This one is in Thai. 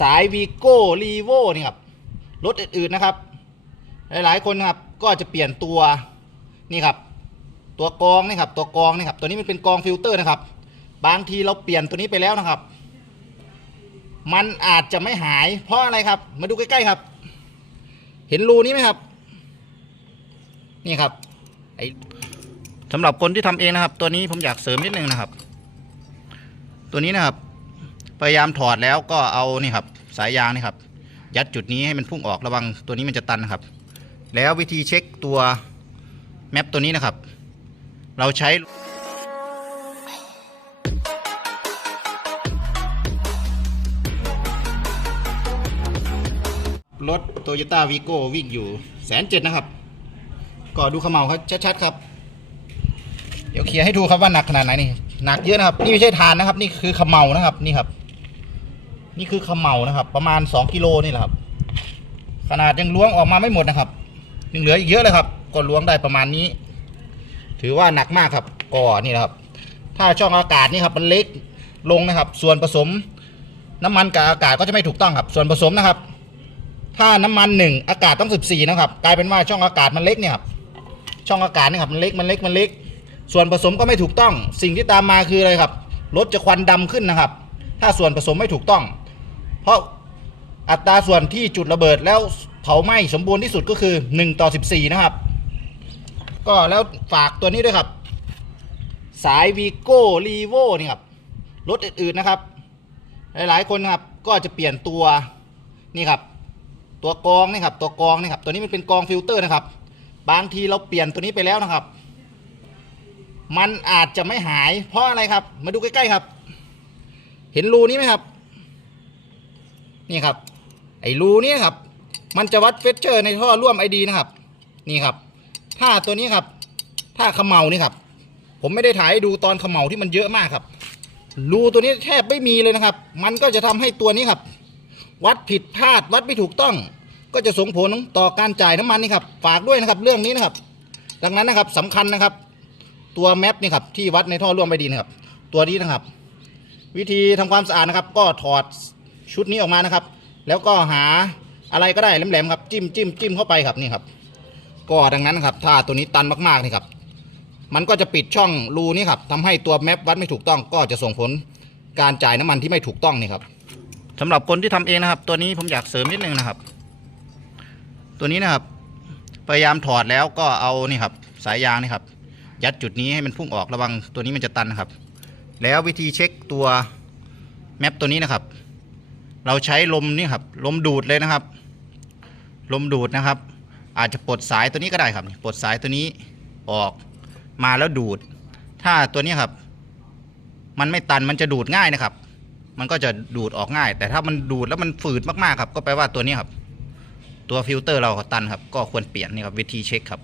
สายวีโก้รีโวนี่ครับรถอื่นๆนะครับ หลายๆคนครับก็จะเปลี่ยนตัวนี่ครับ ตัวกองนี่ครับตัวกองนี่ครับตัวนี้มันเป็นกองฟิลเตอร์นะครับ บางทีเราเปลี่ยนตัวนี้ไปแล้วนะครับ มันอาจจะไม่หายเพราะอะไรครับ มาดูใกล้ๆครับ เห็นรูนี้ไหมครับ นี่ครับไอสำหรับคนที่ทำเองนะครับ ตัวนี้ผมอยากเสริมนิดนึงนะครับ ตัวนี้นะครับ พยายามถอดแล้วก็เอานี่ครับสายยางนี่ครับ ยัดจุดนี้ให้มันพุ่งออกระวังตัวนี้มันจะตันนะครับ แล้ววิธีเช็คตัวแมปตัวนี้นะครับ เราใช้รถโตโยต้าวีโก้วิ่งอยู่แสนเจ็ดนะครับ ก็ดูขมเมาครับชัดๆครับ เดี๋ยวเคลียร์ให้ดูครับว่าหนักขนาดไหนนี่หนักเยอะนะครับ นี่ไม่ใช่ทานนะครับ นี่คือขมเมานะครับ นี่ครับ นี่คือขมเมานะครับ ประมาณสองกิโลนี่แหละครับ ขนาดยังล้วงออกมาไม่หมดนะครับยังเหลืออีกเยอะเลยครับ ก็ล้วงได้ประมาณนี้ ถือว่าหนักมากครับก็นี่นะครับ ถ้าช่องอากาศนี่ครับมันเล็กลงนะครับ ส่วนผสมน้ำมันกับอากาศก็จะไม่ถูกต้องครับ ส่วนผสมนะครับ ถ้าน้ำมันหนึ่งอากาศต้องสิบสี่นะครับ กลายเป็นว่าช่องอากาศมันเล็กเนี่ยครับช่องอากาศนี่ครับมันเล็กมันเล็กมันเล็ก ส่วนผสมก็ไม่ถูกต้อง สิ่งที่ตามมาคืออะไรครับรถจะควันดำขึ้นนะครับ ถ้าส่วนผสมไม่ถูกต้อง เพราะอัตราส่วนที่จุดระเบิดแล้วเผาไหม้สมบูรณ์ที่สุดก็คือ 1 ต่อ 14 นะครับ ก็แล้วฝากตัวนี้ด้วยครับ สายวีโก้รีโวนี่ครับ รถอื่นๆนะครับ หลายๆคนนะครับก็จะเปลี่ยนตัวนี่ครับ ตัวกองนี่ครับตัวกองนี่ครับตัวนี้มันเป็นกองฟิลเตอร์นะครับ บางทีเราเปลี่ยนตัวนี้ไปแล้วนะครับ มันอาจจะไม่หายเพราะอะไรครับ มาดูใกล้ๆครับ เห็นรูนี้ไหมครับ นี่ครับ ไอ้รูนี้ครับ มันจะวัดเฟสเชอร์ในท่อร่วมไอดีนะครับ นี่ครับ ถ้าตัวนี้ครับ ถ้าเขมเมานี่ครับ ผมไม่ได้ถ่ายดูตอนเขมเมาที่มันเยอะมากครับ รูตัวนี้แทบไม่มีเลยนะครับ มันก็จะทำให้ตัวนี้ครับ วัดผิดพลาดวัดไม่ถูกต้อง ก็จะส่งผลต่อการจ่ายน้ำมันนี่ครับ ฝากด้วยนะครับ เรื่องนี้นะครับ ดังนั้นนะครับสำคัญนะครับ ตัวแมปนี่ครับที่วัดในท่อร่วมไอดีนะครับ ตัวนี้นะครับ วิธีทำความสะอาดนะครับ ก็ถอด ชุดนี้ออกมานะครับ แล้วก็หาอะไรก็ได้แหลมๆครับจิ้มจิ้มจิ้มเข้าไปครับนี่ครับ ก็ดังนั้นนะครับ ถ้าตัวนี้ตันมากๆนี่ครับ มันก็จะปิดช่องรูนี้ครับทำให้ตัวแมปวัดไม่ถูกต้อง ก็จะส่งผลการจ่ายน้ำมันที่ไม่ถูกต้องนี่ครับสำหรับคนที่ทำเองนะครับ ตัวนี้ผมอยากเสริมนิดนึงนะครับ ตัวนี้นะครับ พยายามถอดแล้วก็เอานี่ครับ สายยางนี่ครับ ยัดจุดนี้ให้มันพุ่งออกระวังตัวนี้มันจะตันนะครับ แล้ววิธีเช็คตัวแมปตัวนี้นะครับ เราใช้ลมนี่ครับลมดูดเลยนะครับ ลมดูดนะครับ อาจจะปลดสายตัวนี้ก็ได้ครับปลดสายตัวนี้ออกมาแล้วดูด ถ้าตัวนี้ครับ มันไม่ตันมันจะดูดง่ายนะครับ มันก็จะดูดออกง่าย แต่ถ้ามันดูดแล้วมันฝืดมากๆครับ ก็แปลว่าตัวนี้ครับ ตัวฟิลเตอร์เราตันครับ ก็ควรเปลี่ยนนี่ครับวิธีเช็คครับ